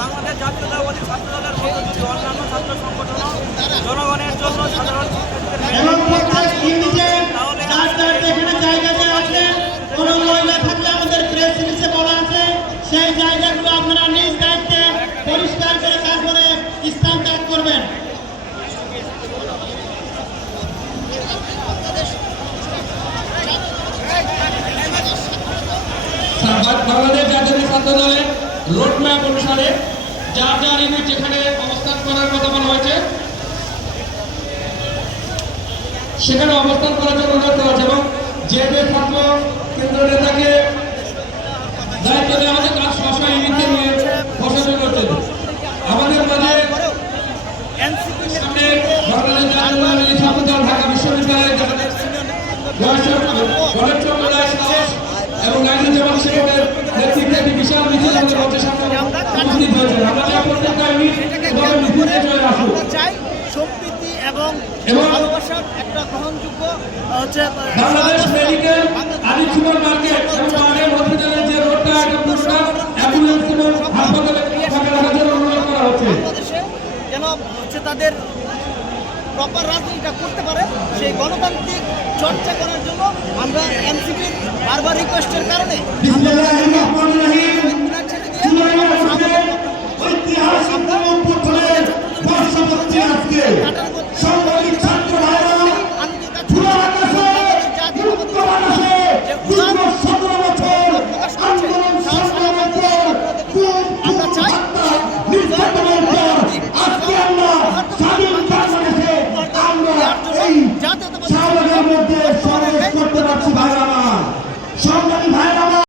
বাংলাদেশ জাতীয়তাবাদী ছাত্র দলের মতো যদি অন্যান্য ছাত্র সংগঠন জনগণের জন্য সাধারণ কোনো মহিলা থাকলে আমাদের প্রেস রিলিজে বলা আছে সেই জায়গাগুলো আপনারা নিজ দায়িত্বে পরিষ্কার করে তারপরে স্থান ত্যাগ করবেন। বাংলাদেশ জাতীয় ছাত্র দলের রোডম্যাপ অনুসারে যার যার ইউনিট যেখানে অবস্থান করার কথা বলা হয়েছে সেখানে অবস্থান করার জন্য অনুরোধ করা হচ্ছে এবং যে ছাত্র কেন্দ্র নেতাকে দায়িত্ব দেওয়া হয়েছে তার স্ব ইউনিটকে নিয়ে বসাতে করতেন। আমাদের মাঝে বাংলাদেশ জাতীয় ছাত্র দল ঢাকা বিশ্ববিদ্যালয়ের এবং নাইজুল জামান শেখের নেতৃত্বে একটি বিশাল মিছিল আমাদের মঞ্চের সামনে উপস্থিত হয়েছে। আমরা চাই প্রত্যেকটা ইউনিট মিছিলে চলে আসুন। সম্প্রীতি এবং ভালোবাসার একটা গ্রহণযোগ্য হচ্ছে বাংলাদেশ মেডিকেল আদি সুপার মার্কেট এবং আমাদের হসপিটালের যে রোডটা একটা পুরোটা অ্যাম্বুলেন্স এবং হাসপাতালে ফাঁকা রাখার জন্য অনুরোধ করা হচ্ছে। বাংলাদেশে যেন হচ্ছে তাদের প্রপার রাজনীতিটা করতে পারে সেই গণতান্ত্রিক চর্চা করার জন্য আমরা এনসিপির বারবার রিকোয়েস্টের কারণে সংগ্রামী ভাইরা